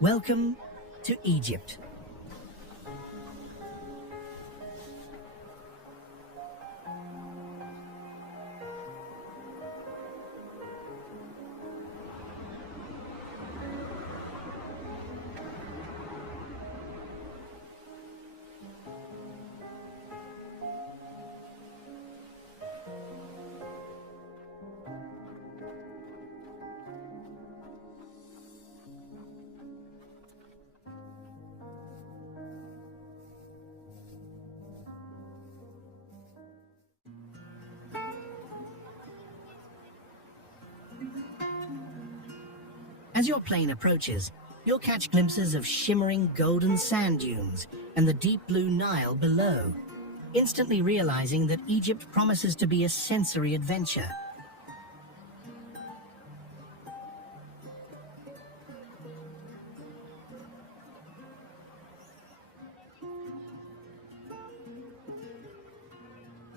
Welcome to Egypt. As your plane approaches, you'll catch glimpses of shimmering golden sand dunes and the deep blue Nile below, instantly realizing that Egypt promises to be a sensory adventure.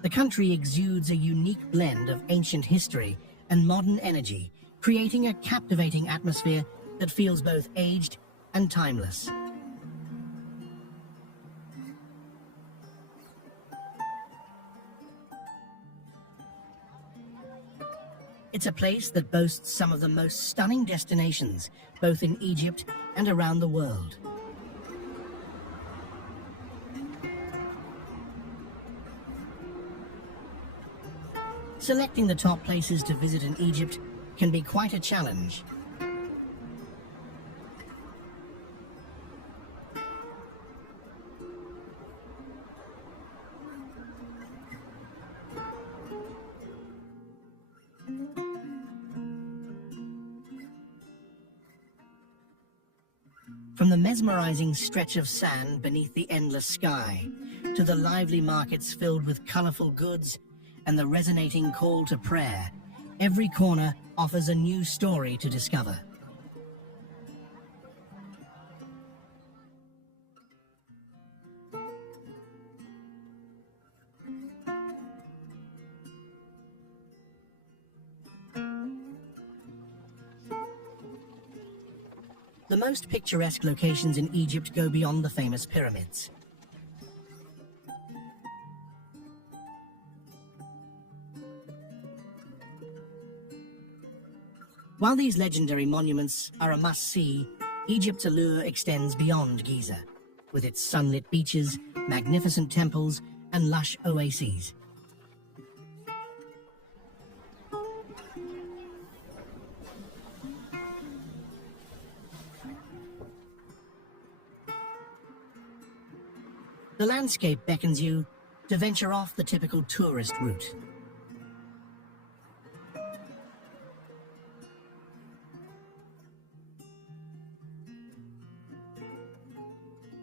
The country exudes a unique blend of ancient history and modern energy, creating a captivating atmosphere that feels both aged and timeless. It's a place that boasts some of the most stunning destinations, both in Egypt and around the world. Selecting the top places to visit in Egypt can be quite a challenge. From the mesmerizing stretch of sand beneath the endless sky, to the lively markets filled with colorful goods and the resonating call to prayer, every corner offers a new story to discover. The most picturesque locations in Egypt go beyond the famous pyramids. While these legendary monuments are a must-see, Egypt's allure extends beyond Giza, with its sunlit beaches, magnificent temples, and lush oases. The landscape beckons you to venture off the typical tourist route.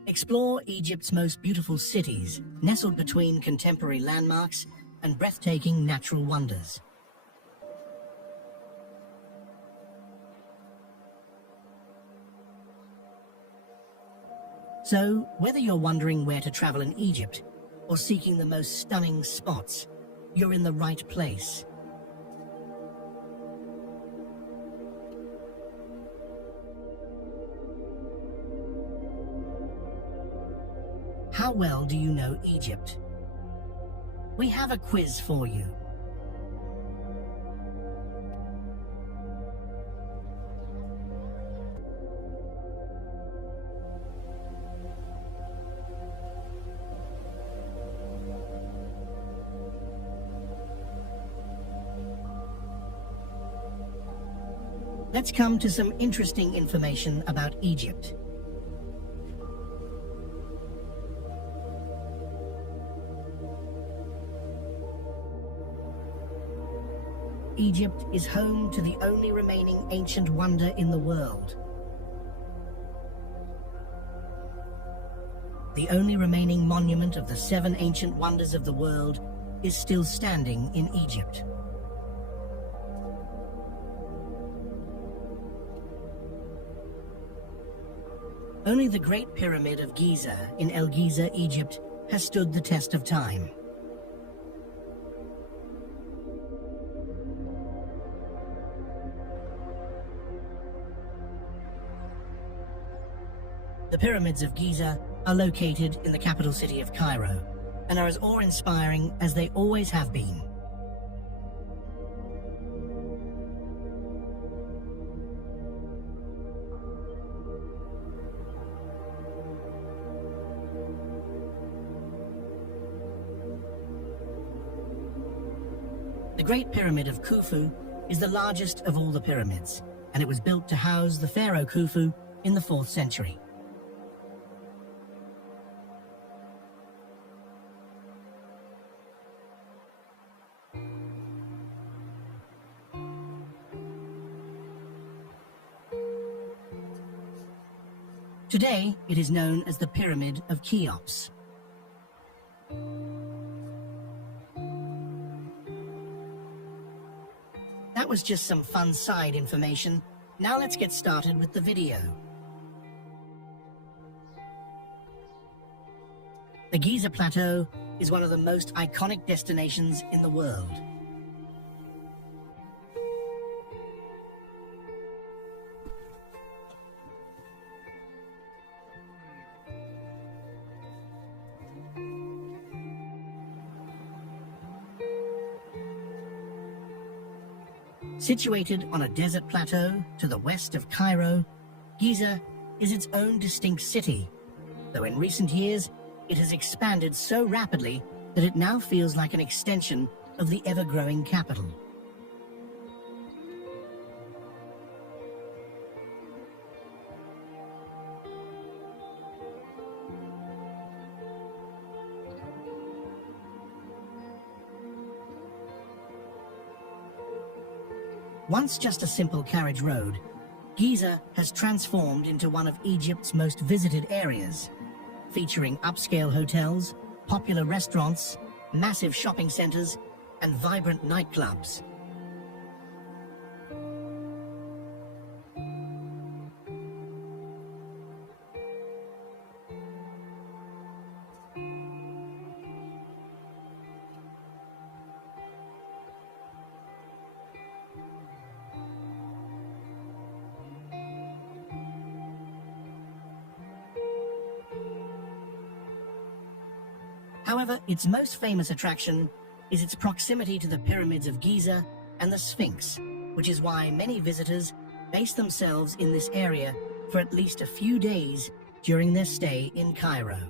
Explore Egypt's most beautiful cities, nestled between contemporary landmarks and breathtaking natural wonders. So, whether you're wondering where to travel in Egypt or seeking the most stunning spots, you're in the right place. How well do you know Egypt? We have a quiz for you. Let's come to some interesting information about Egypt. Egypt is home to the only remaining ancient wonder in the world. The only remaining monument of the 7 ancient wonders of the world is still standing in Egypt. Only the Great Pyramid of Giza in El Giza, Egypt, has stood the test of time. The pyramids of Giza are located in the capital city of Cairo and are as awe-inspiring as they always have been. The Great Pyramid of Khufu is the largest of all the pyramids, and it was built to house the pharaoh Khufu in the 4th century. Today, it is known as the Pyramid of Cheops. That was just some fun side information. Now let's get started with the video. The Giza Plateau is one of the most iconic destinations in the world. Situated on a desert plateau to the west of Cairo, Giza is its own distinct city, though in recent years it has expanded so rapidly that it now feels like an extension of the ever-growing capital. Once just a simple carriage road, Giza has transformed into one of Egypt's most visited areas, featuring upscale hotels, popular restaurants, massive shopping centers, and vibrant nightclubs. However, its most famous attraction is its proximity to the pyramids of Giza and the Sphinx, which is why many visitors base themselves in this area for at least a few days during their stay in Cairo.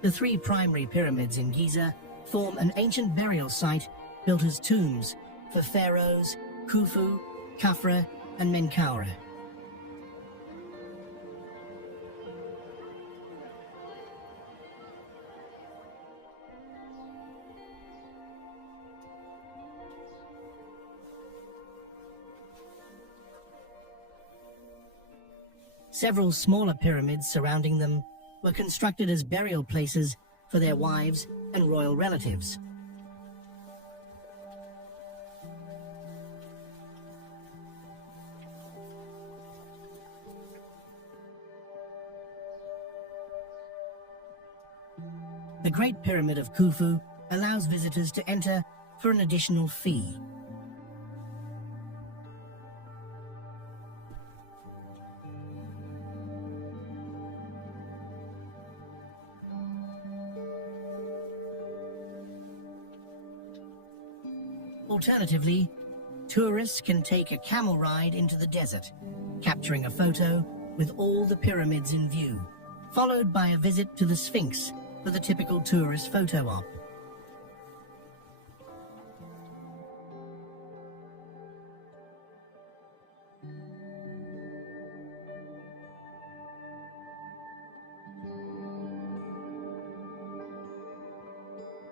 The 3 primary pyramids in Giza form an ancient burial site built as tombs for pharaohs Khufu, Khafre, and Menkaure. Several smaller pyramids surrounding them were constructed as burial places for their wives and royal relatives. The Great Pyramid of Khufu allows visitors to enter for an additional fee. Alternatively, tourists can take a camel ride into the desert, capturing a photo with all the pyramids in view, followed by a visit to the Sphinx for the typical tourist photo op.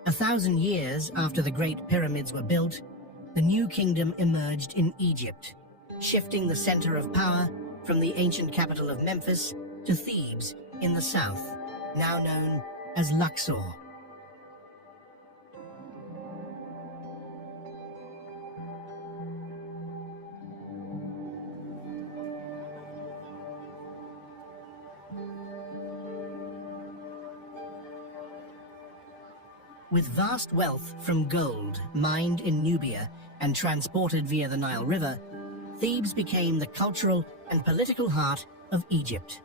A 1,000 years after the Great Pyramids were built, the new kingdom emerged in Egypt, shifting the center of power from the ancient capital of Memphis to Thebes in the south, now known as Luxor. With vast wealth from gold mined in Nubia and transported via the Nile River, Thebes became the cultural and political heart of Egypt.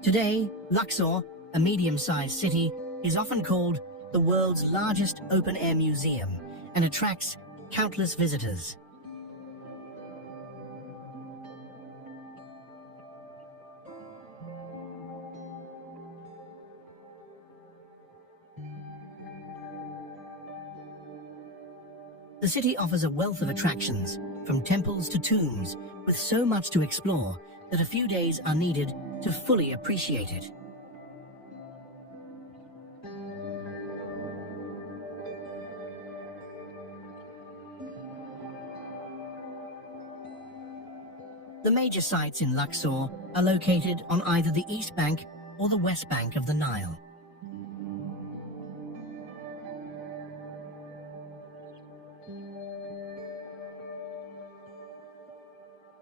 Today, Luxor, a medium-sized city, is often called the world's largest open-air museum and attracts countless visitors. The city offers a wealth of attractions, from temples to tombs, with so much to explore that a few days are needed to fully appreciate it. The major sites in Luxor are located on either the east bank or the west bank of the Nile.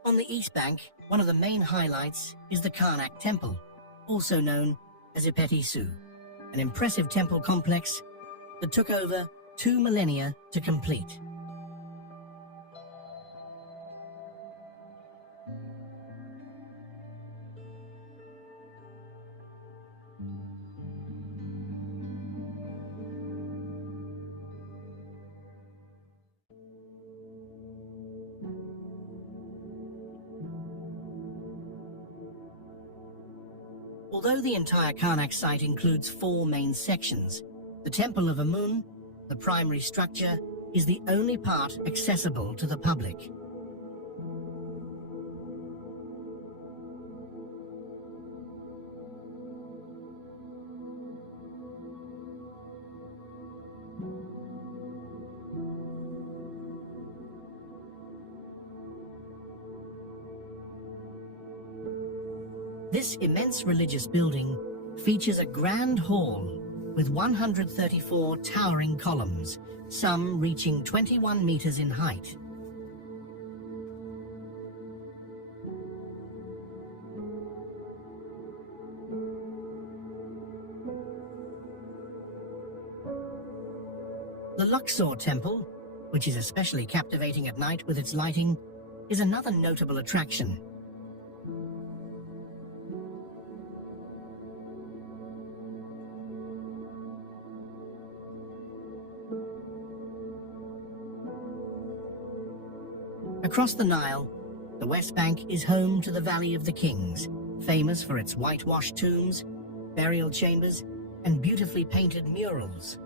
On the east bank, one of the main highlights is the Karnak Temple, also known as Ipet-Isu, an impressive temple complex that took over 2 millennia to complete. Although the entire Karnak site includes 4 main sections, the Temple of Amun, the primary structure, is the only part accessible to the public. This immense religious building features a grand hall with 134 towering columns, some reaching 21 meters in height. The Luxor Temple, which is especially captivating at night with its lighting, is another notable attraction. Across the Nile, the West Bank is home to the Valley of the Kings, famous for its whitewashed tombs, burial chambers, and beautifully painted murals.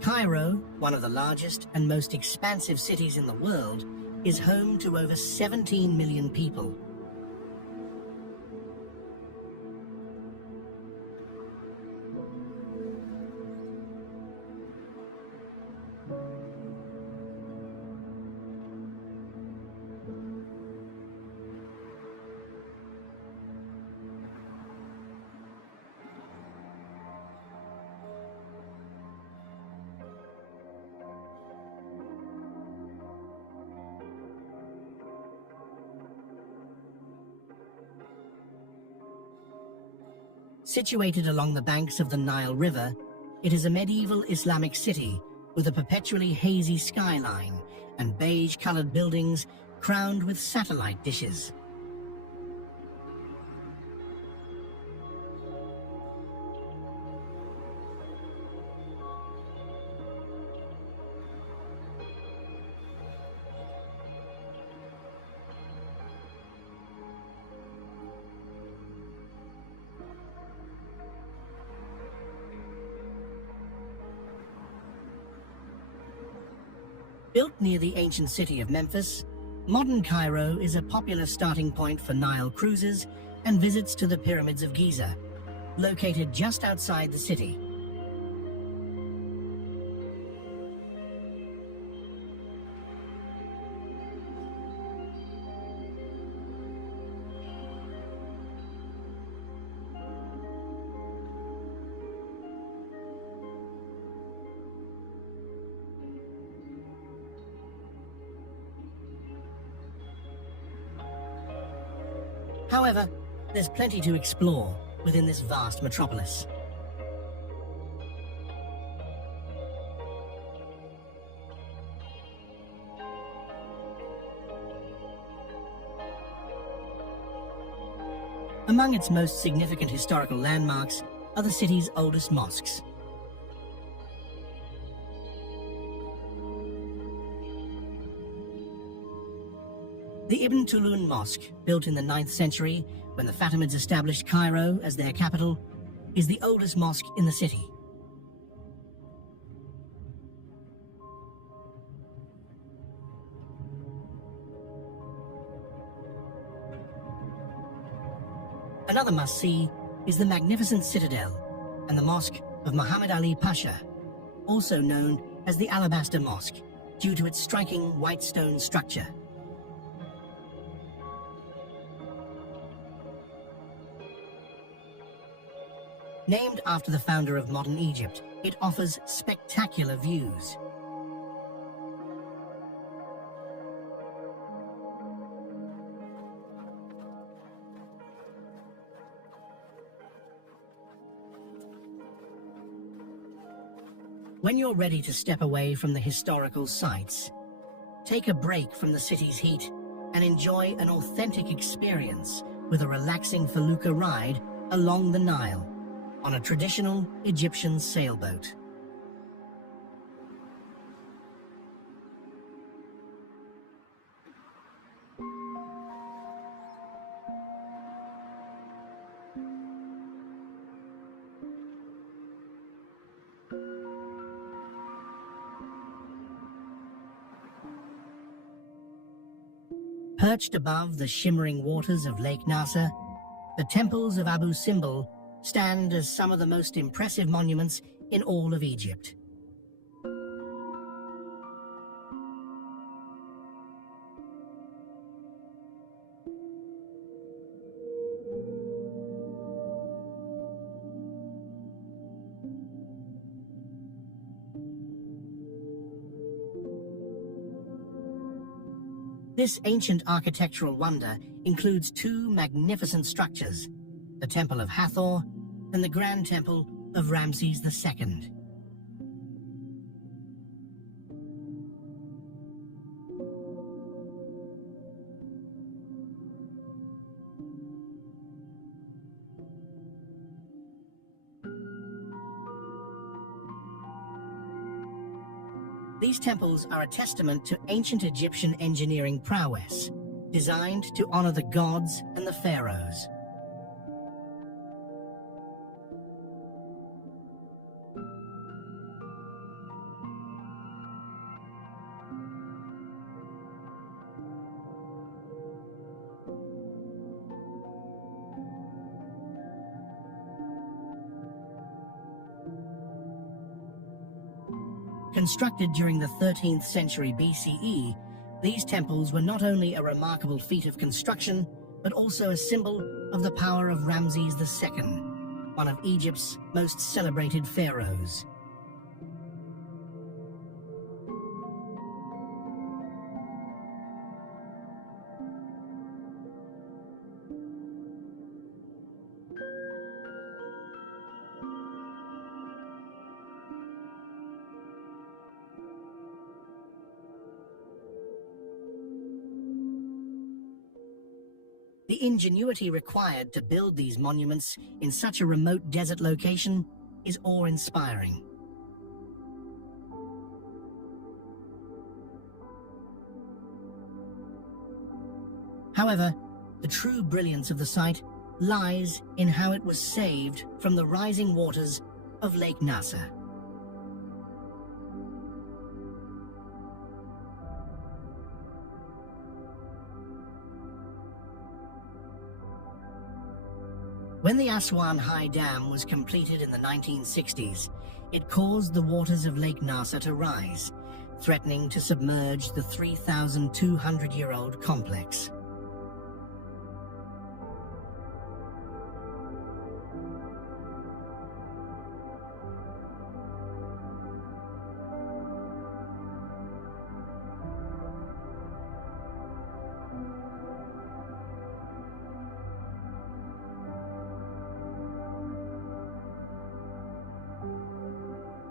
Cairo, one of the largest and most expansive cities in the world, is home to over 17 million people. Situated along the banks of the Nile River, it is a medieval Islamic city with a perpetually hazy skyline and beige-colored buildings crowned with satellite dishes. Built near the ancient city of Memphis, modern Cairo is a popular starting point for Nile cruises and visits to the pyramids of Giza, located just outside the city. However, there's plenty to explore within this vast metropolis. Among its most significant historical landmarks are the city's oldest mosques. The Ibn Tulun Mosque, built in the 9th century when the Fatimids established Cairo as their capital, is the oldest mosque in the city. Another must-see is the magnificent citadel and the mosque of Muhammad Ali Pasha, also known as the Alabaster Mosque, due to its striking white stone structure. Named after the founder of modern Egypt, it offers spectacular views. When you're ready to step away from the historical sites, take a break from the city's heat and enjoy an authentic experience with a relaxing felucca ride along the Nile on a traditional Egyptian sailboat. Perched above the shimmering waters of Lake Nasser, the temples of Abu Simbel stand as some of the most impressive monuments in all of Egypt. This ancient architectural wonder includes two magnificent structures, the Temple of Hathor and the Grand Temple of Ramses II. These temples are a testament to ancient Egyptian engineering prowess, designed to honor the gods and the pharaohs. Constructed during the 13th century BCE, these temples were not only a remarkable feat of construction, but also a symbol of the power of Ramses II, one of Egypt's most celebrated pharaohs. The ingenuity required to build these monuments in such a remote desert location is awe-inspiring. However, the true brilliance of the site lies in how it was saved from the rising waters of Lake Nasser. When the Aswan High Dam was completed in the 1960s, it caused the waters of Lake Nasser to rise, threatening to submerge the 3,200-year-old complex.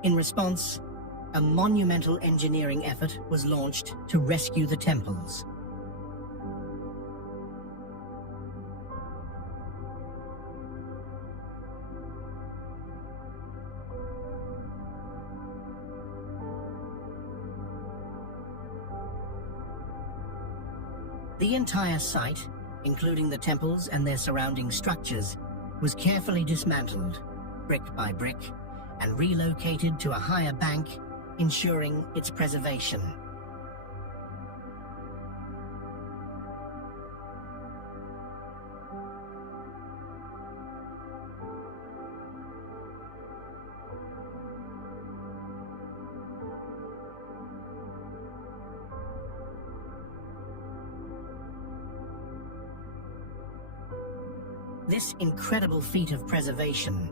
In response, a monumental engineering effort was launched to rescue the temples. The entire site, including the temples and their surrounding structures, was carefully dismantled, brick by brick, and relocated to a higher bank, ensuring its preservation. This incredible feat of preservation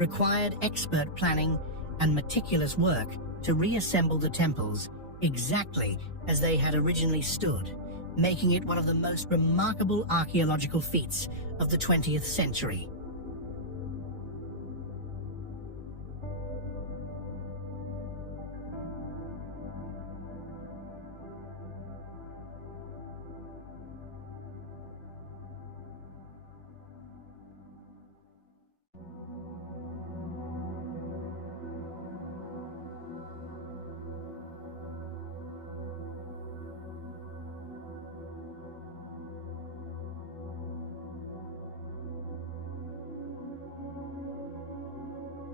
required expert planning and meticulous work to reassemble the temples exactly as they had originally stood, making it one of the most remarkable archaeological feats of the 20th century.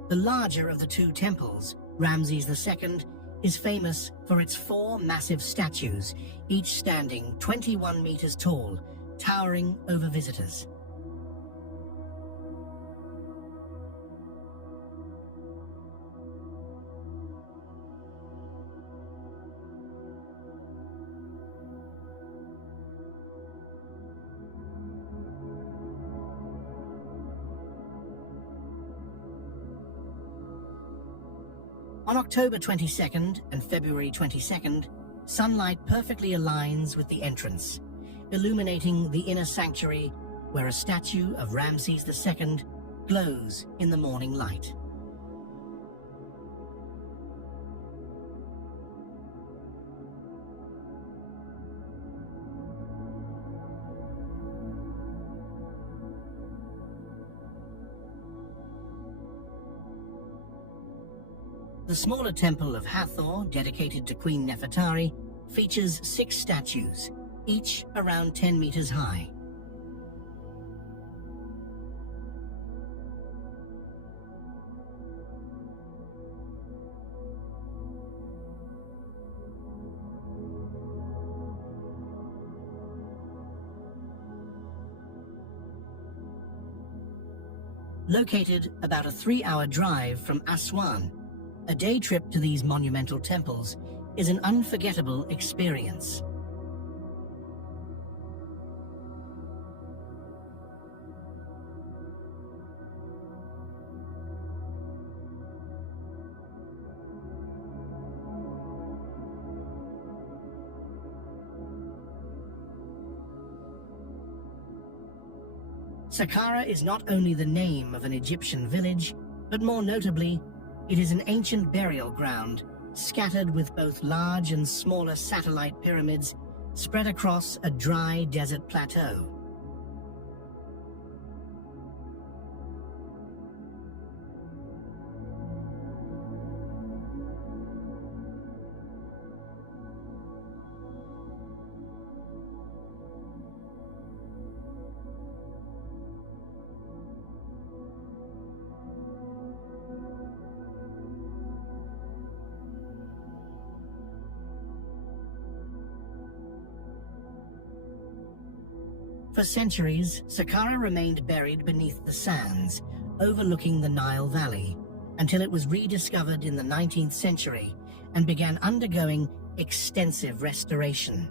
The larger of the two temples, Ramses II, is famous for its 4 massive statues, each standing 21 meters tall, towering over visitors. On October 22nd and February 22nd, sunlight perfectly aligns with the entrance, illuminating the inner sanctuary where a statue of Ramses II glows in the morning light. The smaller temple of Hathor, dedicated to Queen Nefertari, features 6 statues, each around 10 meters high. Located about a 3-hour drive from Aswan, a day trip to these monumental temples is an unforgettable experience. Saqqara is not only the name of an Egyptian village, but more notably, it is an ancient burial ground, scattered with both large and smaller satellite pyramids spread across a dry desert plateau. For centuries, Saqqara remained buried beneath the sands, overlooking the Nile Valley, until it was rediscovered in the 19th century and began undergoing extensive restoration.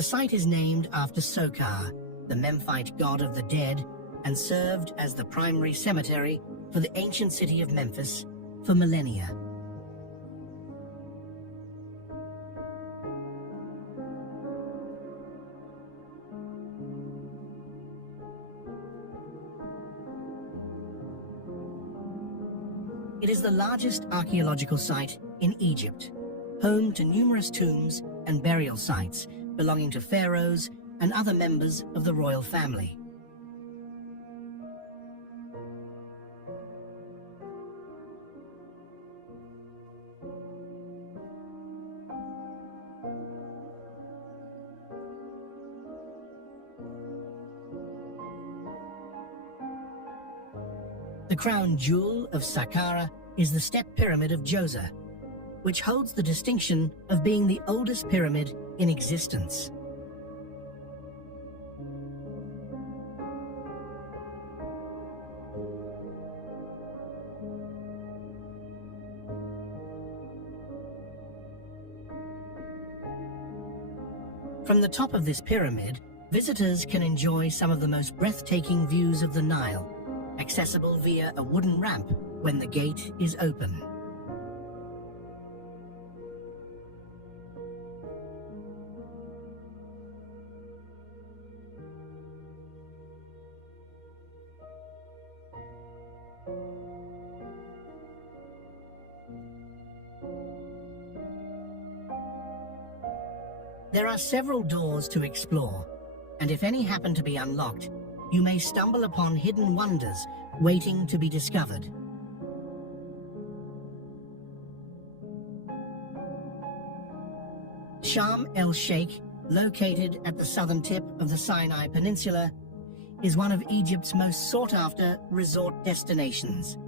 The site is named after Sokar, the Memphite god of the dead, and served as the primary cemetery for the ancient city of Memphis for millennia. It is the largest archaeological site in Egypt, home to numerous tombs and burial sites belonging to pharaohs and other members of the royal family. The crown jewel of Saqqara is the Step Pyramid of Djoser, which holds the distinction of being the oldest pyramid in existence. From the top of this pyramid, visitors can enjoy some of the most breathtaking views of the Nile, accessible via a wooden ramp when the gate is open. There are several doors to explore, and if any happen to be unlocked, you may stumble upon hidden wonders waiting to be discovered. Sharm el-Sheikh, located at the southern tip of the Sinai Peninsula, is one of Egypt's most sought-after resort destinations.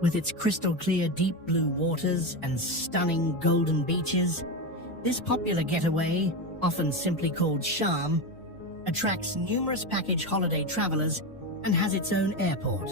With its crystal-clear deep blue waters and stunning golden beaches, this popular getaway, often simply called Sharm, attracts numerous package holiday travelers and has its own airport.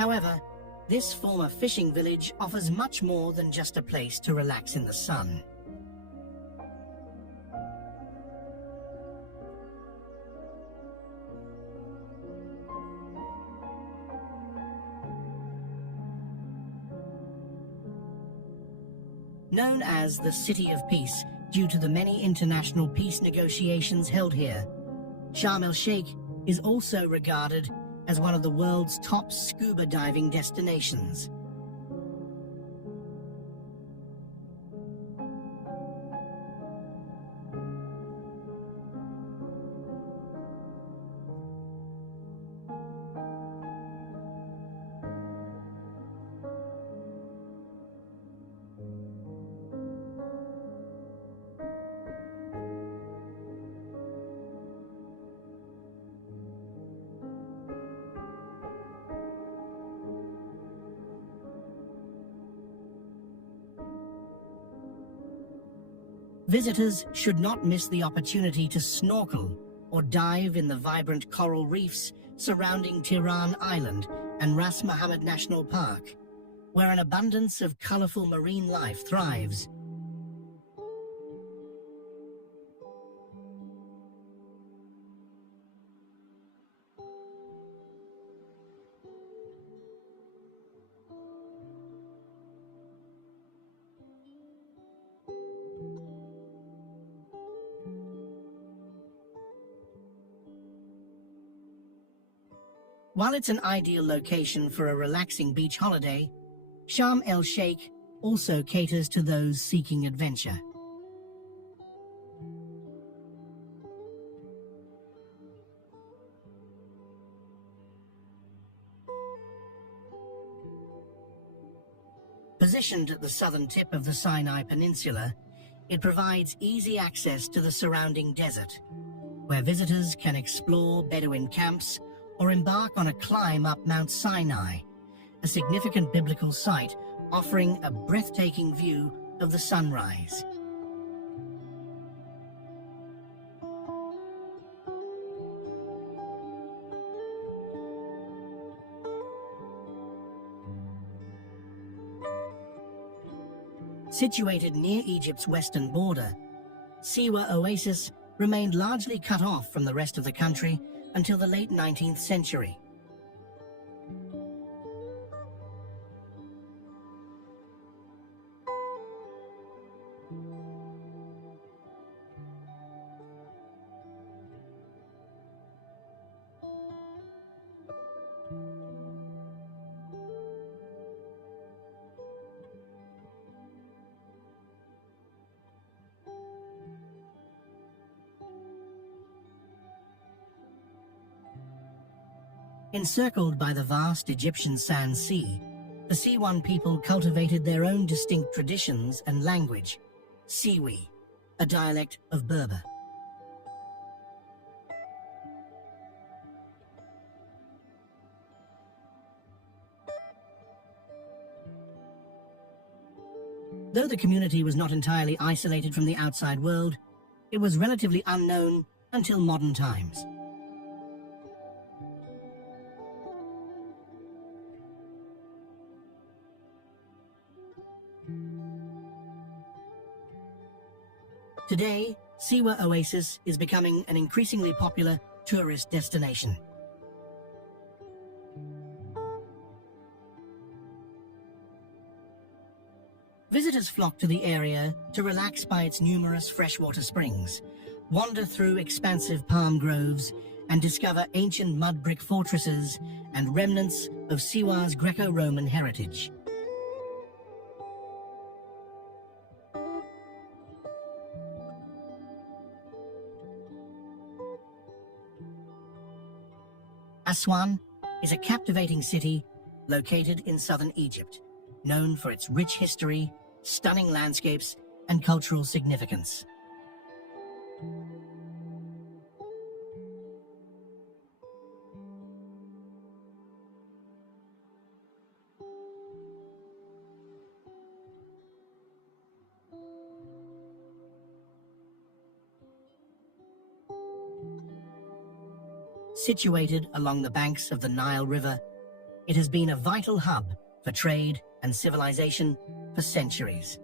However, this former fishing village offers much more than just a place to relax in the sun. Known as the City of Peace due to the many international peace negotiations held here, Sharm el-Sheikh is also regarded as one of the world's top scuba diving destinations. Visitors should not miss the opportunity to snorkel or dive in the vibrant coral reefs surrounding Tiran Island and Ras Mohammed National Park, where an abundance of colorful marine life thrives. While it's an ideal location for a relaxing beach holiday, Sharm el-Sheikh also caters to those seeking adventure. Positioned at the southern tip of the Sinai Peninsula, it provides easy access to the surrounding desert, where visitors can explore Bedouin camps or embark on a climb up Mount Sinai, a significant biblical site offering a breathtaking view of the sunrise. Situated near Egypt's western border, Siwa Oasis remained largely cut off from the rest of the country until the late 19th century. Encircled by the vast Egyptian sand sea, the Siwan people cultivated their own distinct traditions and language, Siwi, a dialect of Berber. Though the community was not entirely isolated from the outside world, it was relatively unknown until modern times. Today, Siwa Oasis is becoming an increasingly popular tourist destination. Visitors flock to the area to relax by its numerous freshwater springs, wander through expansive palm groves, and discover ancient mud brick fortresses and remnants of Siwa's Greco-Roman heritage. Aswan is a captivating city located in southern Egypt, known for its rich history, stunning landscapes, and cultural significance. Situated along the banks of the Nile River, it has been a vital hub for trade and civilization for centuries.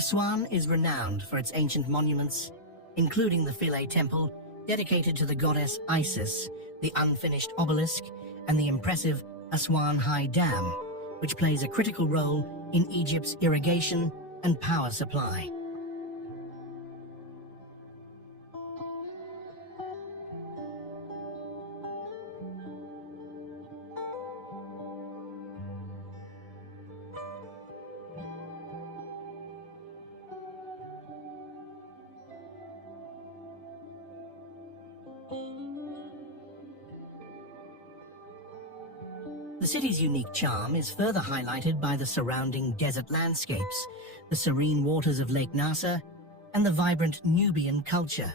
Aswan is renowned for its ancient monuments, including the Philae Temple, dedicated to the goddess Isis, the unfinished obelisk, and the impressive Aswan High Dam, which plays a critical role in Egypt's irrigation and power supply. The city's unique charm is further highlighted by the surrounding desert landscapes, the serene waters of Lake Nasser, and the vibrant Nubian culture.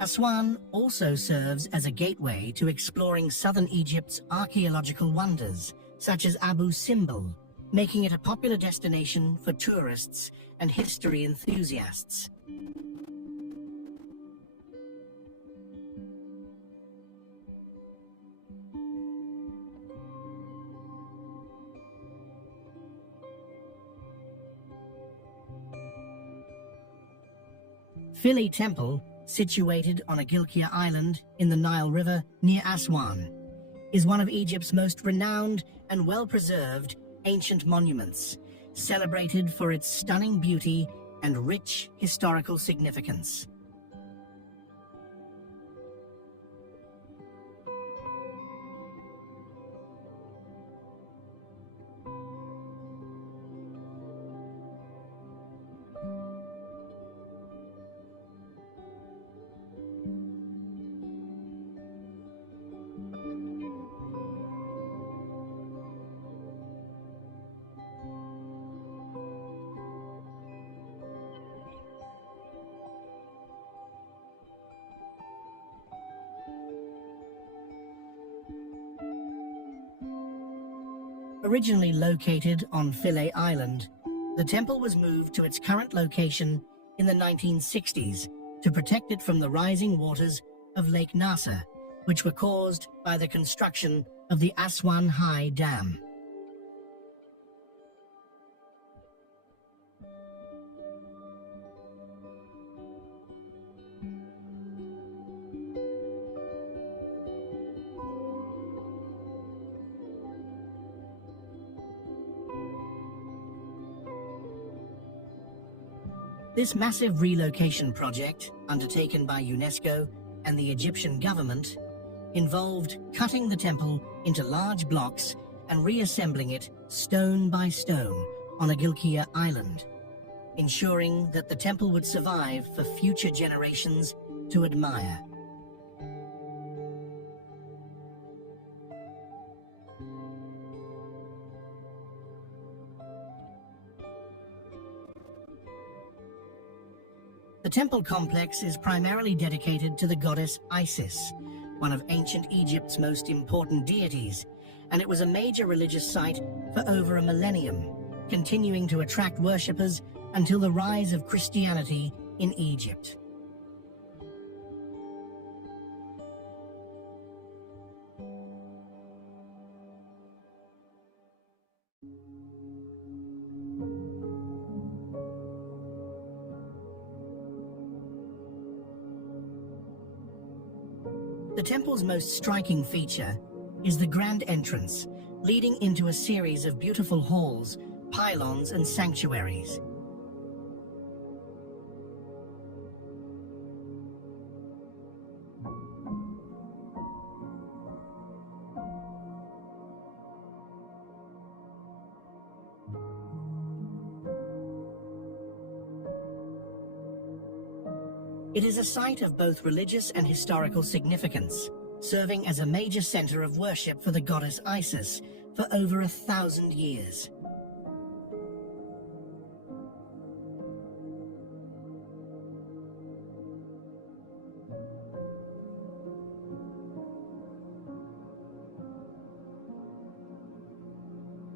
Aswan also serves as a gateway to exploring southern Egypt's archaeological wonders, such as Abu Simbel, making it a popular destination for tourists and history enthusiasts. Philae Temple, situated on Agilkia Island in the Nile River near Aswan, is one of Egypt's most renowned and well-preserved ancient monuments, celebrated for its stunning beauty and rich historical significance. Originally located on Philae Island, the temple was moved to its current location in the 1960s to protect it from the rising waters of Lake Nasser, which were caused by the construction of the Aswan High Dam. This massive relocation project, undertaken by UNESCO and the Egyptian government, involved cutting the temple into large blocks and reassembling it stone by stone on Agilkia Island, ensuring that the temple would survive for future generations to admire. The temple complex is primarily dedicated to the goddess Isis, one of ancient Egypt's most important deities, and it was a major religious site for over a millennium, continuing to attract worshippers until the rise of Christianity in Egypt. The temple's most striking feature is the grand entrance, leading into a series of beautiful halls, pylons, and sanctuaries. It is a site of both religious and historical significance, serving as a major center of worship for the goddess Isis for over 1,000 years.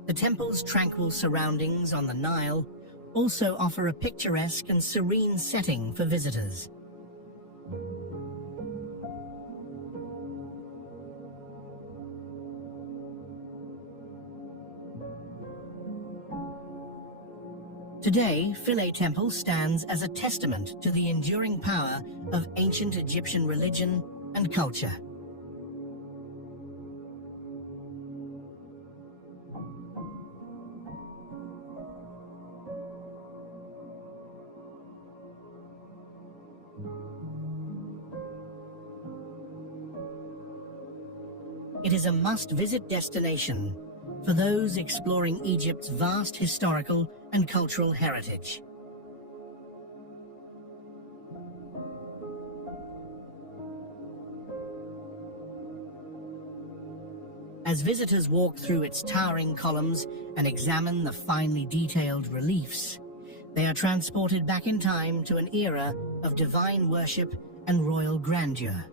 The temple's tranquil surroundings on the Nile also offer a picturesque and serene setting for visitors. Today, Philae Temple stands as a testament to the enduring power of ancient Egyptian religion and culture. It is a must-visit destination for those exploring Egypt's vast historical and cultural heritage. As visitors walk through its towering columns and examine the finely detailed reliefs, they are transported back in time to an era of divine worship and royal grandeur.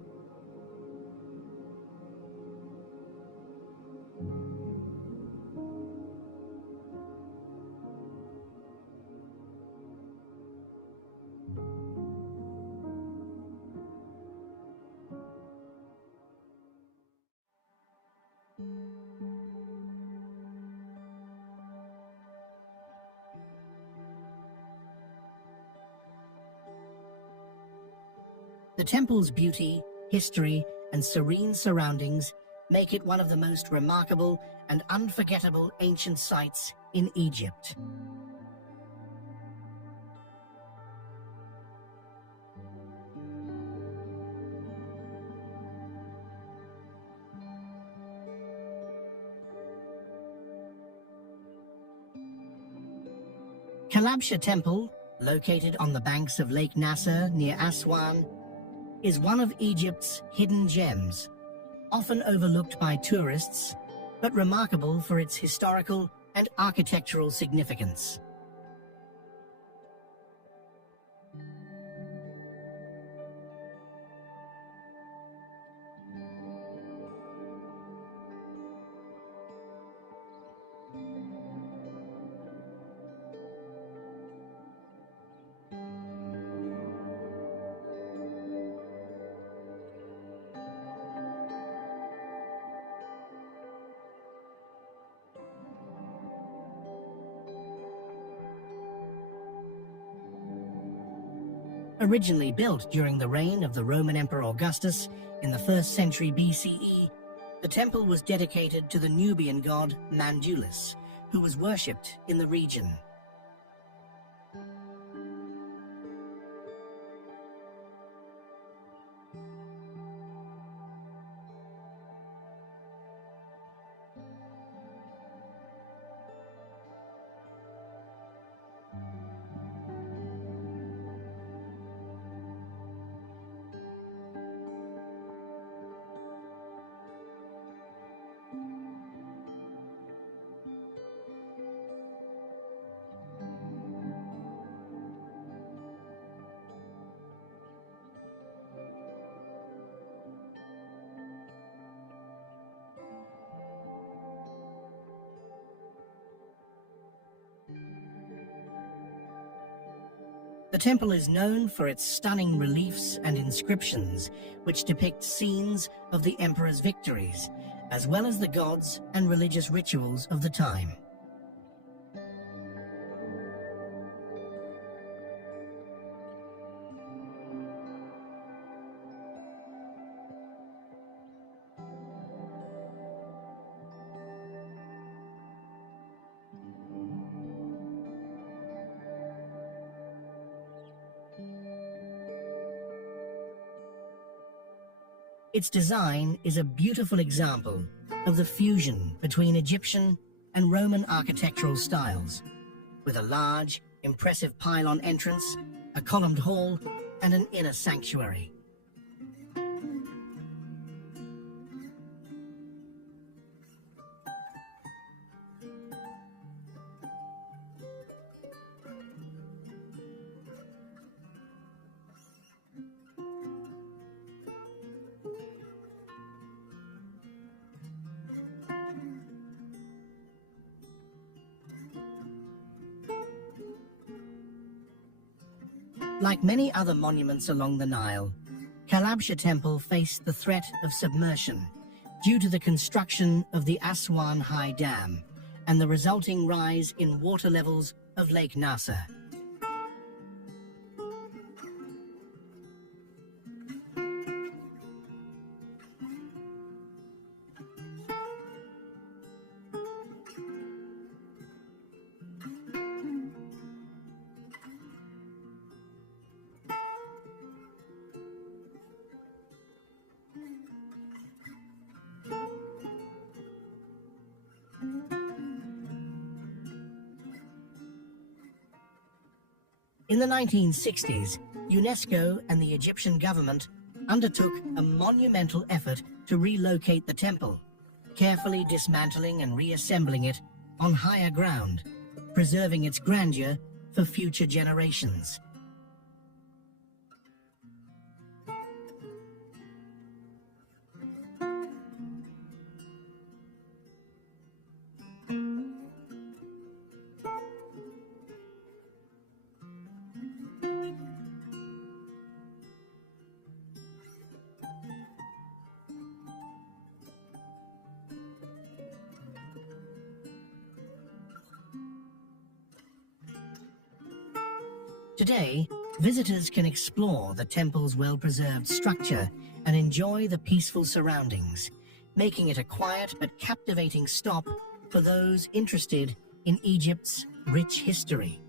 The temple's beauty, history, and serene surroundings make it one of the most remarkable and unforgettable ancient sites in Egypt. Kalabsha Temple, located on the banks of Lake Nasser near Aswan, is one of Egypt's hidden gems, often overlooked by tourists, but remarkable for its historical and architectural significance. Originally built during the reign of the Roman Emperor Augustus in the 1st century BCE, the temple was dedicated to the Nubian god Mandulus, who was worshipped in the region. The temple is known for its stunning reliefs and inscriptions, which depict scenes of the emperor's victories, as well as the gods and religious rituals of the time. Its design is a beautiful example of the fusion between Egyptian and Roman architectural styles, with a large, impressive pylon entrance, a columned hall, and an inner sanctuary. Like many other monuments along the Nile, Kalabsha Temple faced the threat of submersion due to the construction of the Aswan High Dam and the resulting rise in water levels of Lake Nasser. In the 1960s, UNESCO and the Egyptian government undertook a monumental effort to relocate the temple, carefully dismantling and reassembling it on higher ground, preserving its grandeur for future generations. Today, visitors can explore the temple's well-preserved structure and enjoy the peaceful surroundings, making it a quiet but captivating stop for those interested in Egypt's rich history.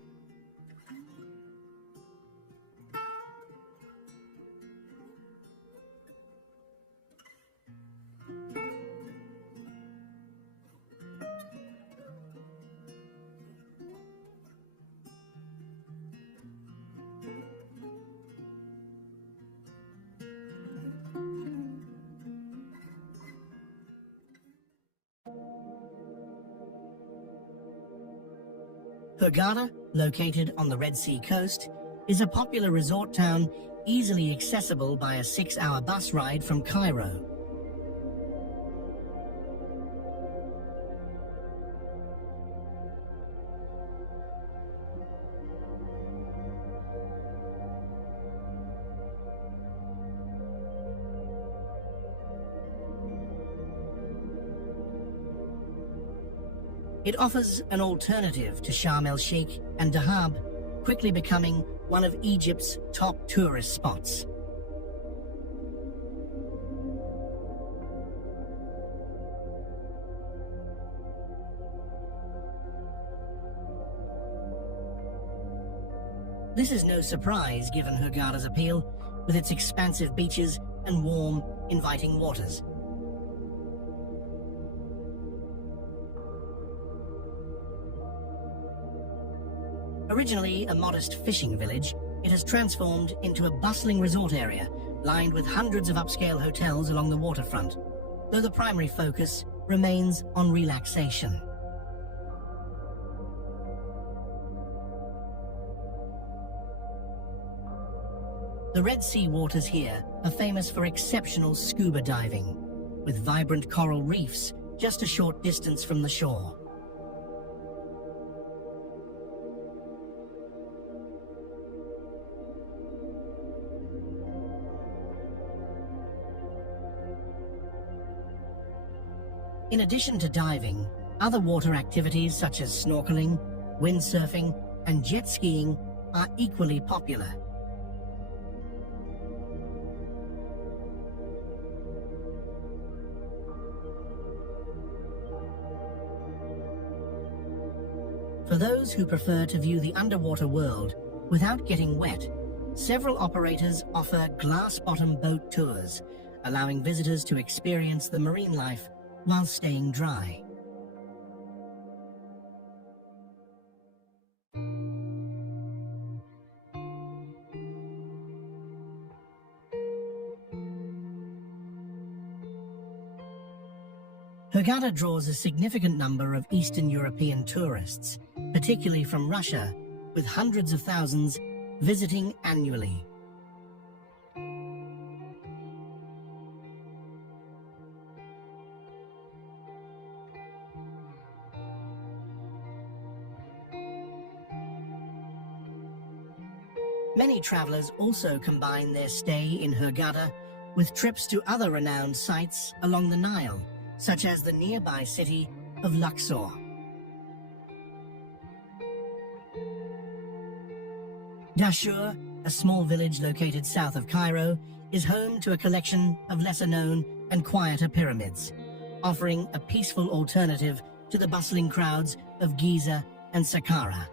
Hurghada, located on the Red Sea coast, is a popular resort town easily accessible by a 6-hour bus ride from Cairo. It offers an alternative to Sharm el-Sheikh and Dahab, quickly becoming one of Egypt's top tourist spots. This is no surprise given Hurghada's appeal, with its expansive beaches and warm, inviting waters. Originally a modest fishing village, it has transformed into a bustling resort area, lined with hundreds of upscale hotels along the waterfront, though the primary focus remains on relaxation. The Red Sea waters here are famous for exceptional scuba diving, with vibrant coral reefs just a short distance from the shore. In addition to diving, other water activities such as snorkeling, windsurfing, and jet skiing are equally popular. For those who prefer to view the underwater world without getting wet, several operators offer glass-bottom boat tours, allowing visitors to experience the marine life while staying dry. Hurghada draws a significant number of Eastern European tourists, particularly from Russia, with hundreds of thousands visiting annually. Many travelers also combine their stay in Hurghada with trips to other renowned sites along the Nile, such as the nearby city of Luxor. Dashur, a small village located south of Cairo, is home to a collection of lesser-known and quieter pyramids, offering a peaceful alternative to the bustling crowds of Giza and Saqqara.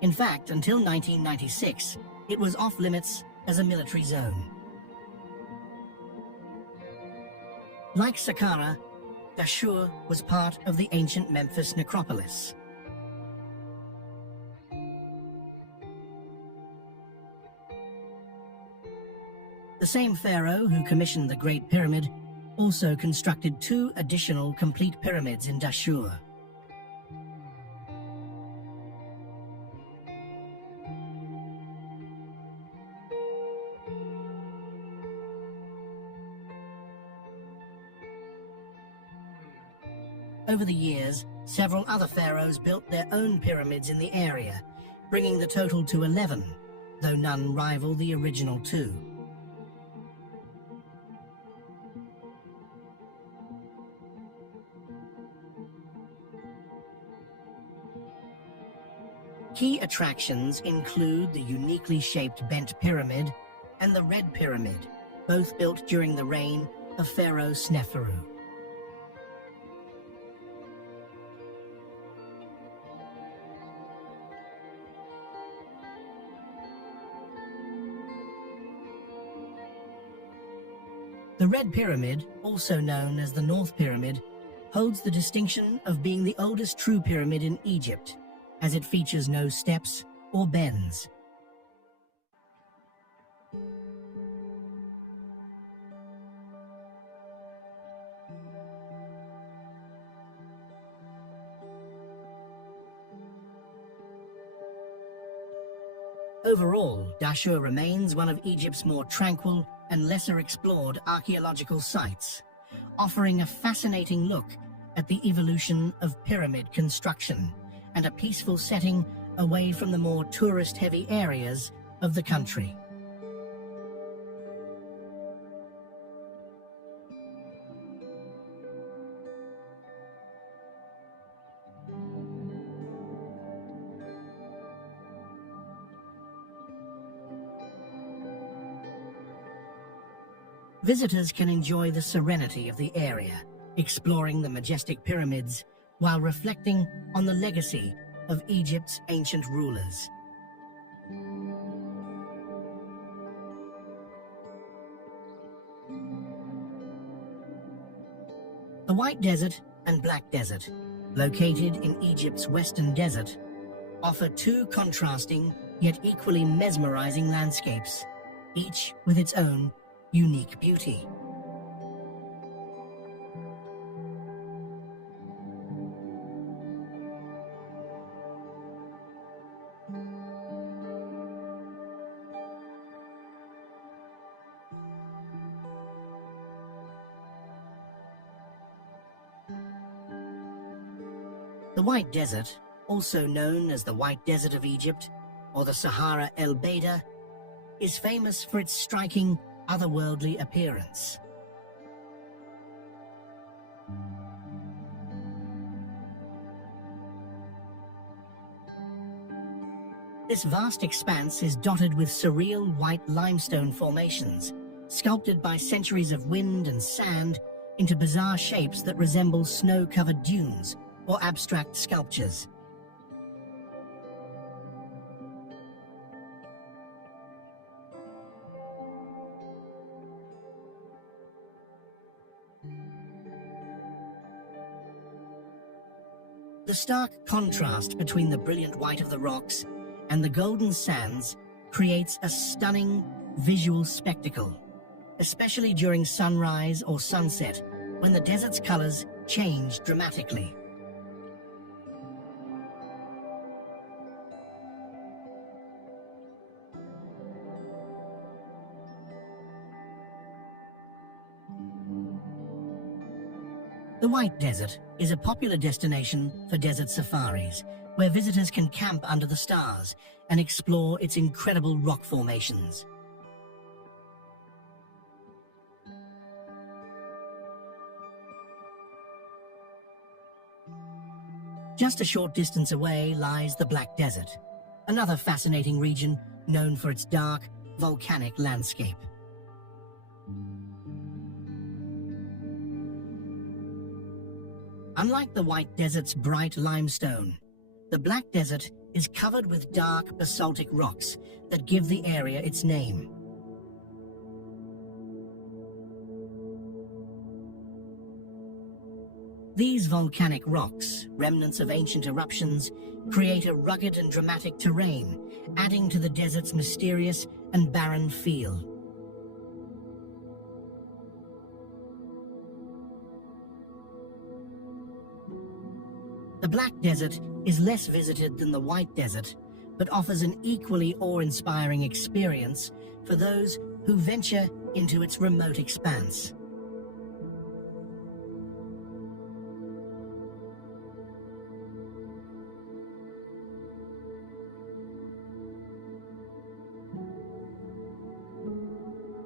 In fact, until 1996, it was off-limits as a military zone. Like Saqqara, Dashur was part of the ancient Memphis necropolis. The same pharaoh who commissioned the Great Pyramid also constructed 2 additional complete pyramids in Dashur. Over the years, several other pharaohs built their own pyramids in the area, bringing the total to 11, though none rival the original two. Key attractions include the uniquely shaped Bent Pyramid and the Red Pyramid, both built during the reign of Pharaoh Sneferu. The Red Pyramid, also known as the North Pyramid, holds the distinction of being the oldest true pyramid in Egypt, as it features no steps or bends. Overall, Dashur remains one of Egypt's more tranquil and lesser explored archaeological sites, offering a fascinating look at the evolution of pyramid construction and a peaceful setting away from the more tourist-heavy areas of the country. Visitors can enjoy the serenity of the area, exploring the majestic pyramids while reflecting on the legacy of Egypt's ancient rulers. The White Desert and Black Desert, located in Egypt's Western Desert, offer two contrasting yet equally mesmerizing landscapes, each with its own unique beauty. The White Desert, also known as the White Desert of Egypt or the Sahara El Beida, is famous for its striking, otherworldly appearance. This vast expanse is dotted with surreal white limestone formations, sculpted by centuries of wind and sand into bizarre shapes that resemble snow-covered dunes or abstract sculptures. The stark contrast between the brilliant white of the rocks and the golden sands creates a stunning visual spectacle, especially during sunrise or sunset, when the desert's colors change dramatically. The White Desert is a popular destination for desert safaris, where visitors can camp under the stars and explore its incredible rock formations. Just a short distance away lies the Black Desert, another fascinating region known for its dark, volcanic landscape. Unlike the White Desert's bright limestone, the Black Desert is covered with dark basaltic rocks that give the area its name. These volcanic rocks, remnants of ancient eruptions, create a rugged and dramatic terrain, adding to the desert's mysterious and barren feel. The Black Desert is less visited than the White Desert, but offers an equally awe-inspiring experience for those who venture into its remote expanse.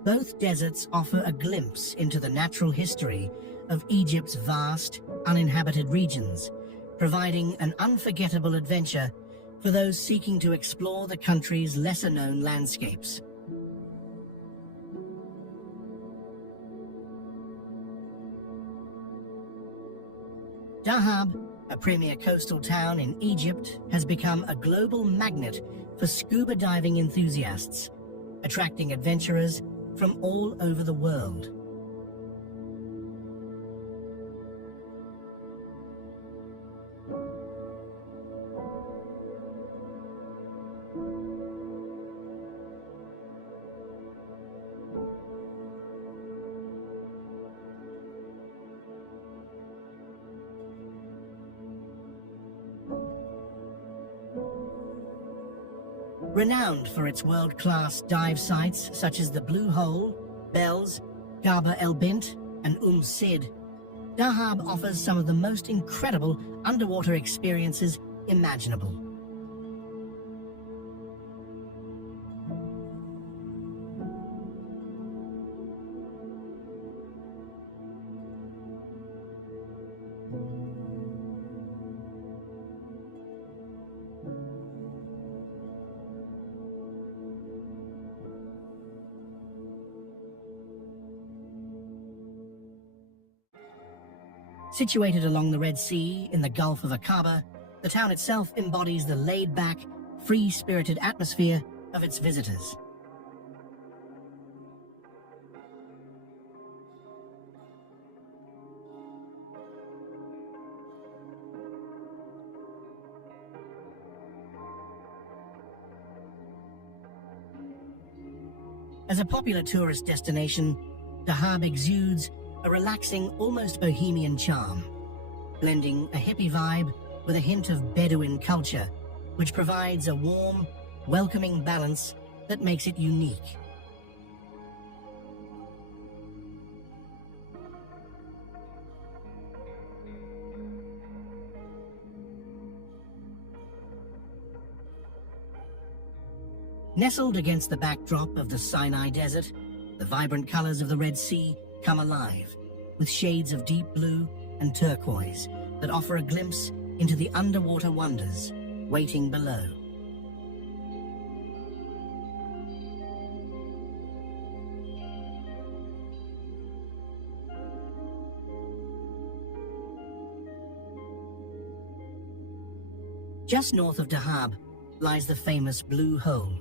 Both deserts offer a glimpse into the natural history of Egypt's vast, uninhabited regions, providing an unforgettable adventure for those seeking to explore the country's lesser-known landscapes. Dahab, a premier coastal town in Egypt, has become a global magnet for scuba diving enthusiasts, attracting adventurers from all over the world. Renowned for its world-class dive sites such as the Blue Hole, Bells, Gaba El Bint, and Sid, Dahab offers some of the most incredible underwater experiences imaginable. Situated along the Red Sea in the Gulf of Aqaba, the town itself embodies the laid-back, free-spirited atmosphere of its visitors. As a popular tourist destination, Dahab exudes a relaxing, almost bohemian charm, blending a hippie vibe with a hint of Bedouin culture, which provides a warm, welcoming balance that makes it unique. Nestled against the backdrop of the Sinai Desert, the vibrant colors of the Red Sea come alive, with shades of deep blue and turquoise that offer a glimpse into the underwater wonders waiting below. Just north of Dahab lies the famous Blue Hole,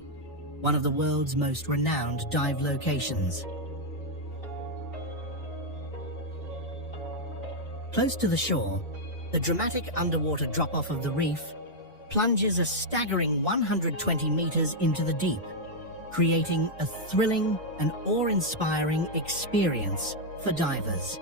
one of the world's most renowned dive locations. Close to the shore, the dramatic underwater drop-off of the reef plunges a staggering 120 meters into the deep, creating a thrilling and awe-inspiring experience for divers.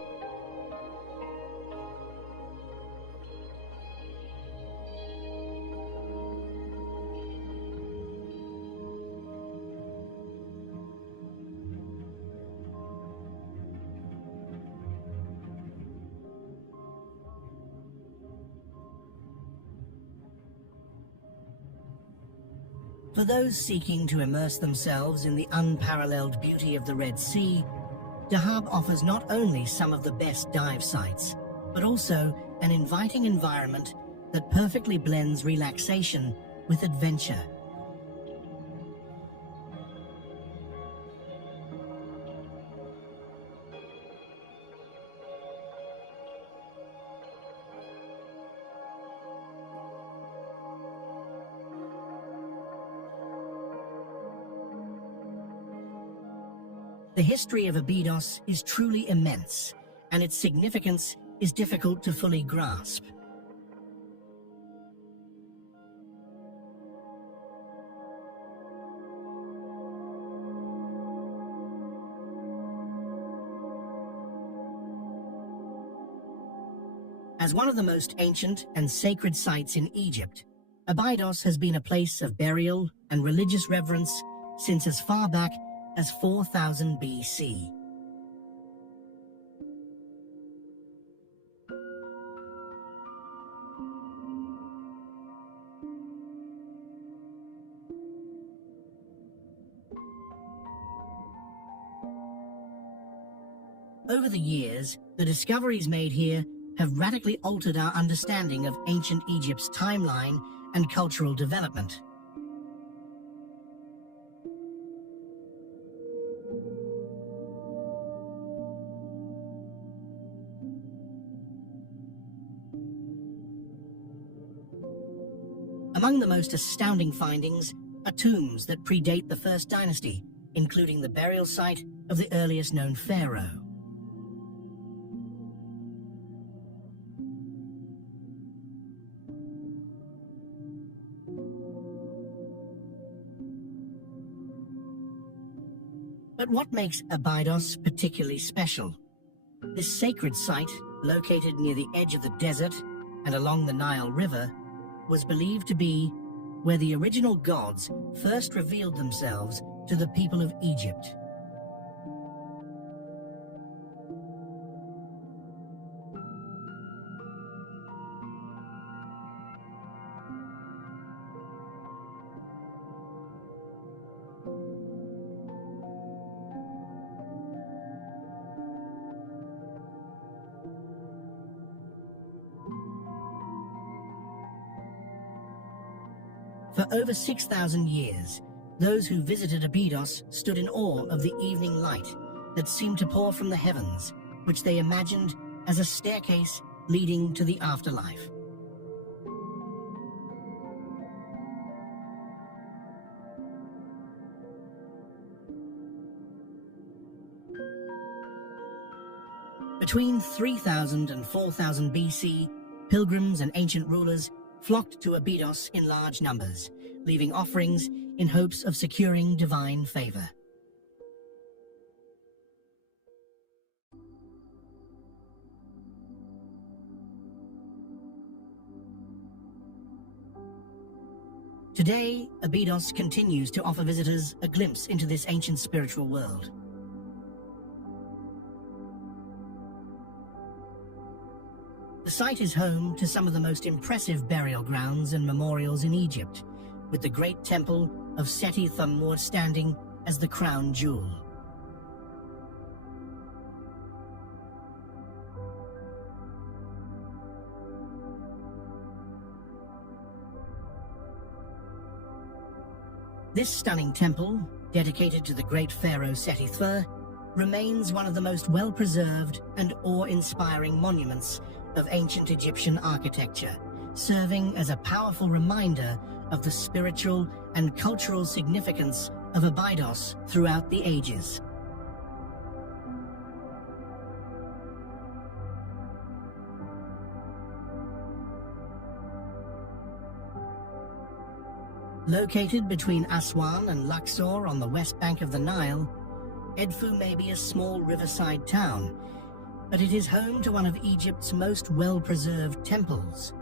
For those seeking to immerse themselves in the unparalleled beauty of the Red Sea, Dahab offers not only some of the best dive sites, but also an inviting environment that perfectly blends relaxation with adventure. The history of Abydos is truly immense, and its significance is difficult to fully grasp. As one of the most ancient and sacred sites in Egypt, Abydos has been a place of burial and religious reverence since as far back as 4000 BC. Over the years, the discoveries made here have radically altered our understanding of ancient Egypt's timeline and cultural development. Among the most astounding findings are tombs that predate the First Dynasty, including the burial site of the earliest known pharaoh. But what makes Abydos particularly special? This sacred site, located near the edge of the desert and along the Nile River, was believed to be where the original gods first revealed themselves to the people of Egypt. For over 6,000 years, those who visited Abydos stood in awe of the evening light that seemed to pour from the heavens, which they imagined as a staircase leading to the afterlife. Between 3000 and 4000 BC, pilgrims and ancient rulers flocked to Abydos in large numbers, leaving offerings in hopes of securing divine favor. Today, Abydos continues to offer visitors a glimpse into this ancient spiritual world. The site is home to some of the most impressive burial grounds and memorials in Egypt, with the great temple of Seti Thumur standing as the crown jewel. This stunning temple, dedicated to the great pharaoh Seti Thumur, remains one of the most well-preserved and awe-inspiring monuments of ancient Egyptian architecture, serving as a powerful reminder of the spiritual and cultural significance of Abydos throughout the ages. Located between Aswan and Luxor on the west bank of the Nile, Edfu may be a small riverside town, but it is home to one of Egypt's most well-preserved temples.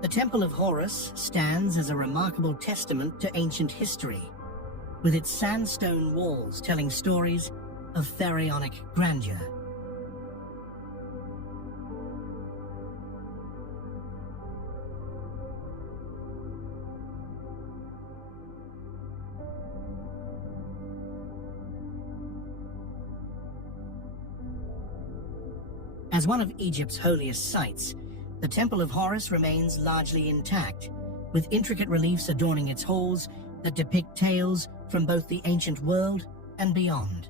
The Temple of Horus stands as a remarkable testament to ancient history, with its sandstone walls telling stories of pharaonic grandeur. As one of Egypt's holiest sites, the Temple of Horus remains largely intact, with intricate reliefs adorning its halls that depict tales from both the ancient world and beyond.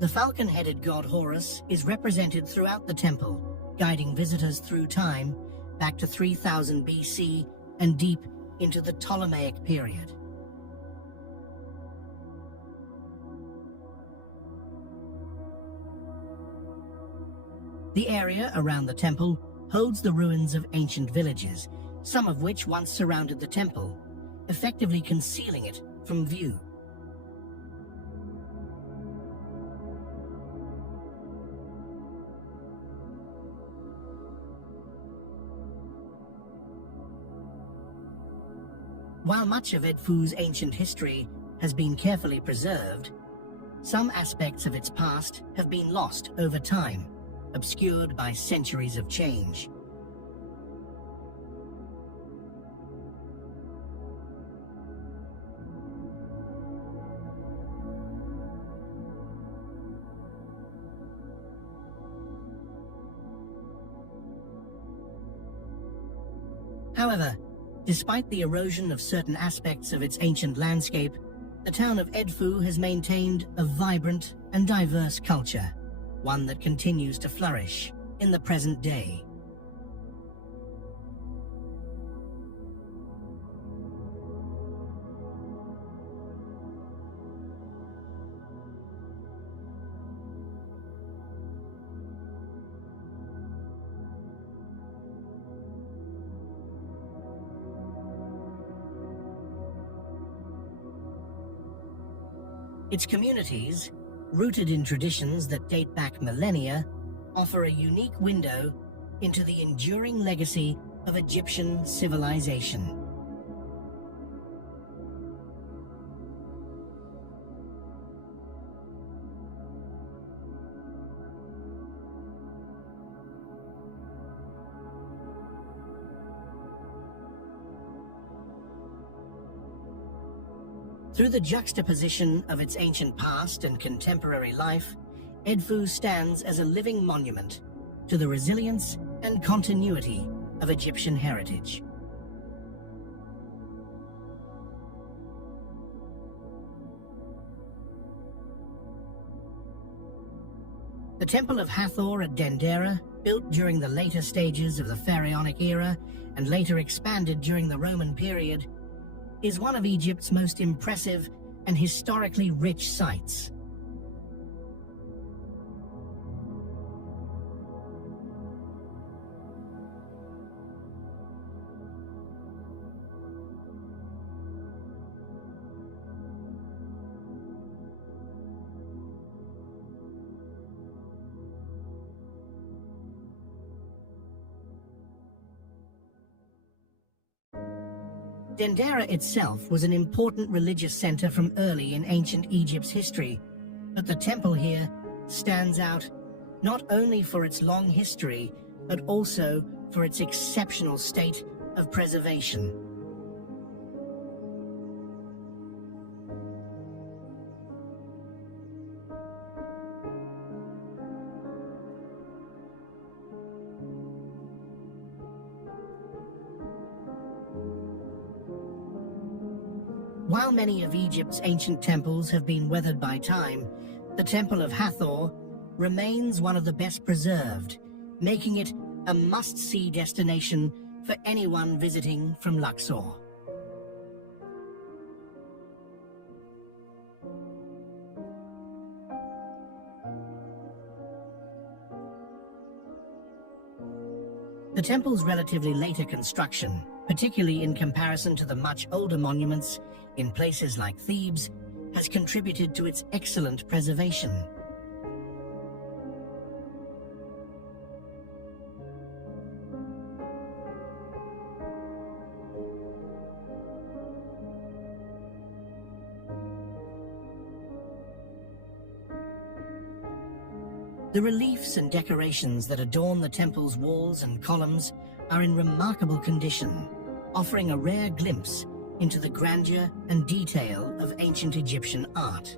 The falcon-headed god Horus is represented throughout the temple, guiding visitors through time back to 3000 BC and deep into the Ptolemaic period. The area around the temple holds the ruins of ancient villages, some of which once surrounded the temple, effectively concealing it from view. While much of Edfu's ancient history has been carefully preserved, some aspects of its past have been lost over time, obscured by centuries of change. However, despite the erosion of certain aspects of its ancient landscape, the town of Edfu has maintained a vibrant and diverse culture, one that continues to flourish in the present day. Its communities, rooted in traditions that date back millennia, offer a unique window into the enduring legacy of Egyptian civilization. Through the juxtaposition of its ancient past and contemporary life, Edfu stands as a living monument to the resilience and continuity of Egyptian heritage. The Temple of Hathor at Dendera, built during the later stages of the Pharaonic era and later expanded during the Roman period, is one of Egypt's most impressive and historically rich sites. Dendera itself was an important religious center from early in ancient Egypt's history, but the temple here stands out not only for its long history, but also for its exceptional state of preservation. While many of Egypt's ancient temples have been weathered by time, the Temple of Hathor remains one of the best preserved, making it a must-see destination for anyone visiting from Luxor. The temple's relatively later construction, particularly in comparison to the much older monuments in places like Thebes, has contributed to its excellent preservation. The reliefs and decorations that adorn the temple's walls and columns are in remarkable condition, offering a rare glimpse into the grandeur and detail of ancient Egyptian art.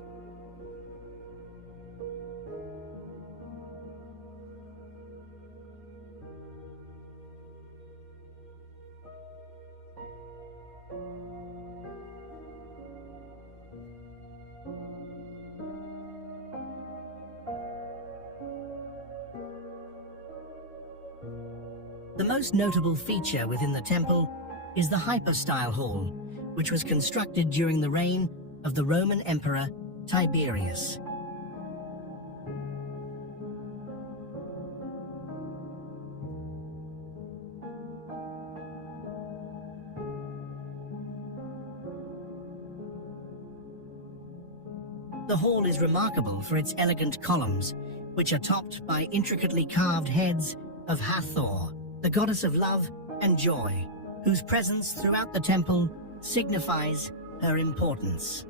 The most notable feature within the temple is the Hypostyle Hall, which was constructed during the reign of the Roman Emperor Tiberius. The hall is remarkable for its elegant columns, which are topped by intricately carved heads of Hathor, the goddess of love and joy, whose presence throughout the temple signifies her importance.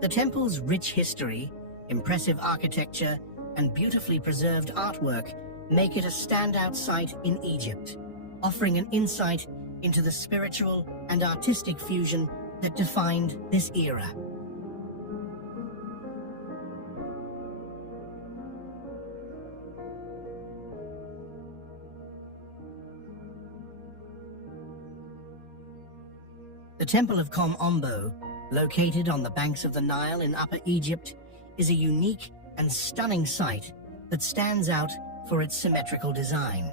The temple's rich history, impressive architecture, and beautifully preserved artwork make it a standout site in Egypt, offering an insight into the spiritual and artistic fusion that defined this era. The Temple of Kom Ombo, located on the banks of the Nile in Upper Egypt, is a unique and stunning site that stands out for its symmetrical design.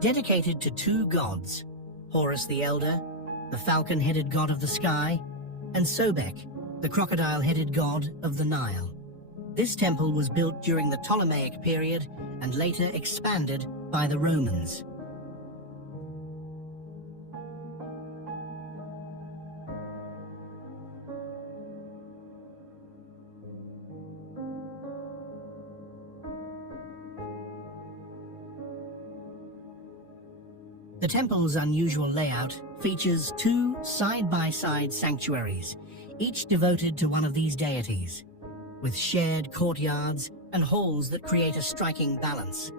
Dedicated to two gods, Horus the Elder, the falcon-headed god of the sky, and Sobek, the crocodile-headed god of the Nile. This temple was built during the Ptolemaic period and later expanded by the Romans. The temple's unusual layout features two side-by-side sanctuaries, each devoted to one of these deities, with shared courtyards and halls that create a striking balance.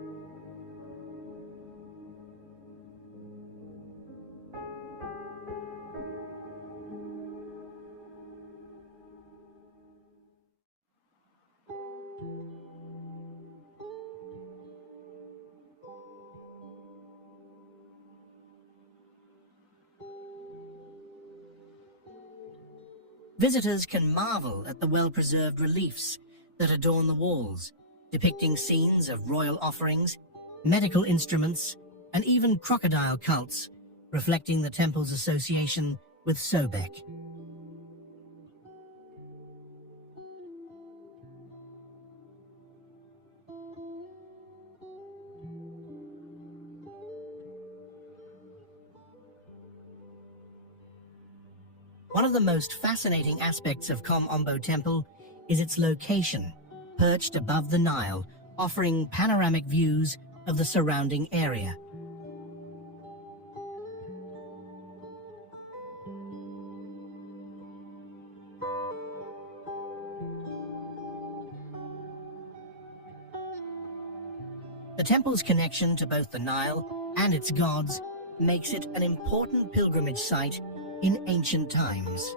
Visitors can marvel at the well-preserved reliefs that adorn the walls, depicting scenes of royal offerings, medical instruments, and even crocodile cults, reflecting the temple's association with Sobek. One of the most fascinating aspects of Kom Ombo Temple is its location, perched above the Nile, offering panoramic views of the surrounding area. The temple's connection to both the Nile and its gods makes it an important pilgrimage site in ancient times.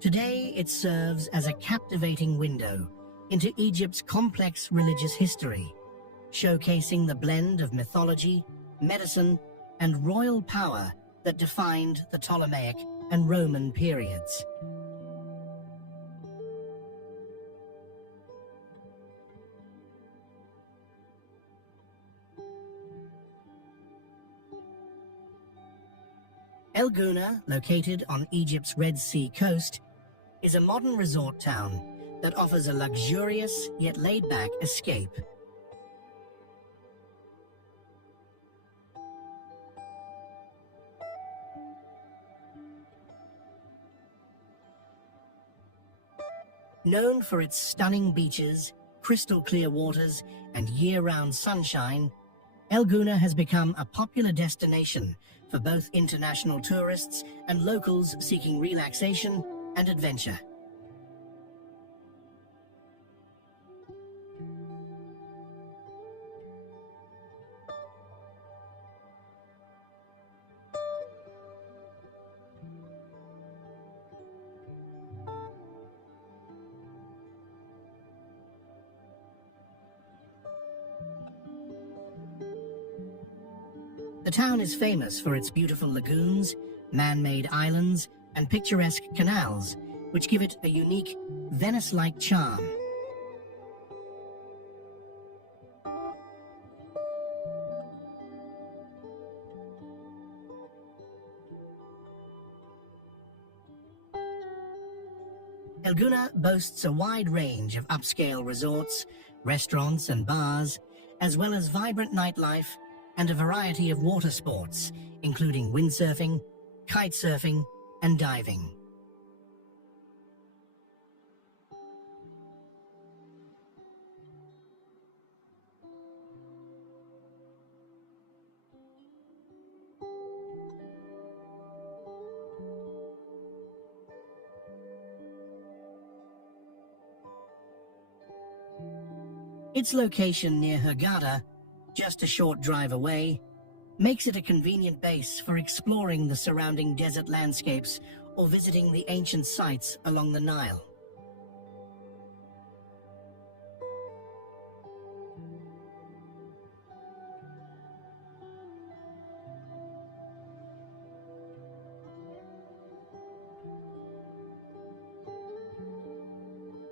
Today, it serves as a captivating window into Egypt's complex religious history, showcasing the blend of mythology, medicine, and royal power that defined the Ptolemaic and Roman periods. El Gouna, located on Egypt's Red Sea coast, is a modern resort town that offers a luxurious yet laid-back escape. Known for its stunning beaches, crystal-clear waters, and year-round sunshine, El Gouna has become a popular destination for both international tourists and locals seeking relaxation and adventure. The town is famous for its beautiful lagoons, man-made islands, and picturesque canals, which give it a unique, Venice-like charm. Elguna boasts a wide range of upscale resorts, restaurants and bars, as well as vibrant nightlife and a variety of water sports, including windsurfing, kite surfing, and diving. Its location near Hurghada, just a short drive away, makes it a convenient base for exploring the surrounding desert landscapes or visiting the ancient sites along the Nile.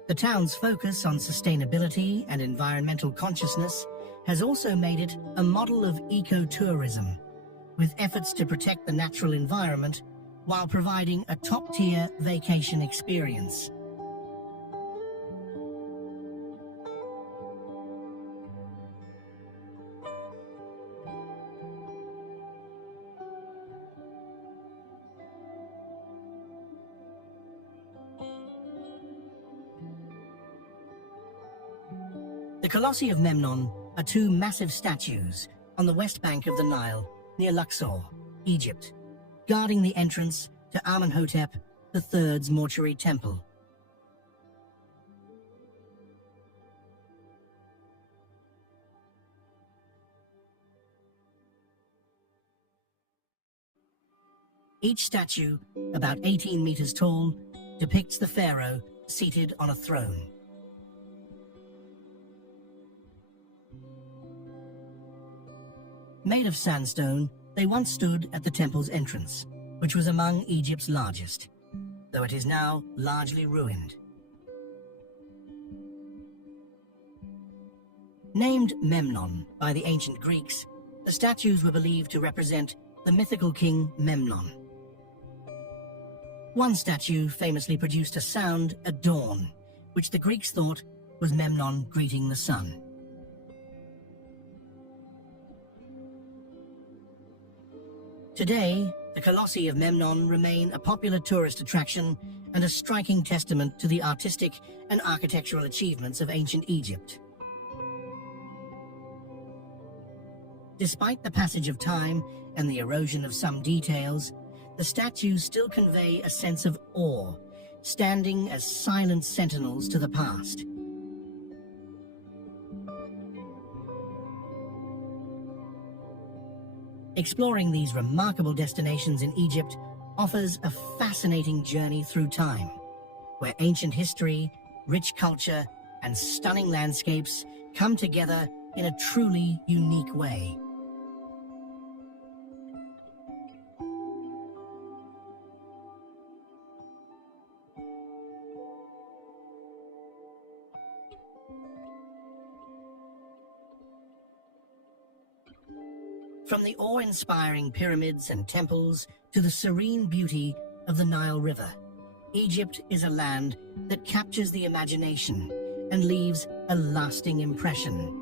The town's focus on sustainability and environmental consciousness has also made it a model of ecotourism, with efforts to protect the natural environment while providing a top-tier vacation experience. The Colossi of Memnon are two massive statues on the west bank of the Nile, near Luxor, Egypt, guarding the entrance to Amenhotep III's mortuary temple. Each statue, about 18 meters tall, depicts the pharaoh seated on a throne. Made of sandstone, they once stood at the temple's entrance, which was among Egypt's largest, though it is now largely ruined. Named Memnon by the ancient Greeks, the statues were believed to represent the mythical king Memnon. One statue famously produced a sound at dawn, which the Greeks thought was Memnon greeting the sun. Today, the Colossi of Memnon remain a popular tourist attraction and a striking testament to the artistic and architectural achievements of ancient Egypt. Despite the passage of time and the erosion of some details, the statues still convey a sense of awe, standing as silent sentinels to the past. Exploring these remarkable destinations in Egypt offers a fascinating journey through time, where ancient history, rich culture, and stunning landscapes come together in a truly unique way. From the awe-inspiring pyramids and temples to the serene beauty of the Nile River, Egypt is a land that captures the imagination and leaves a lasting impression.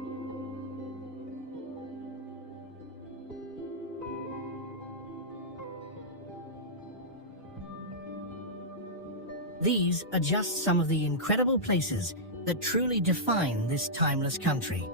These are just some of the incredible places that truly define this timeless country.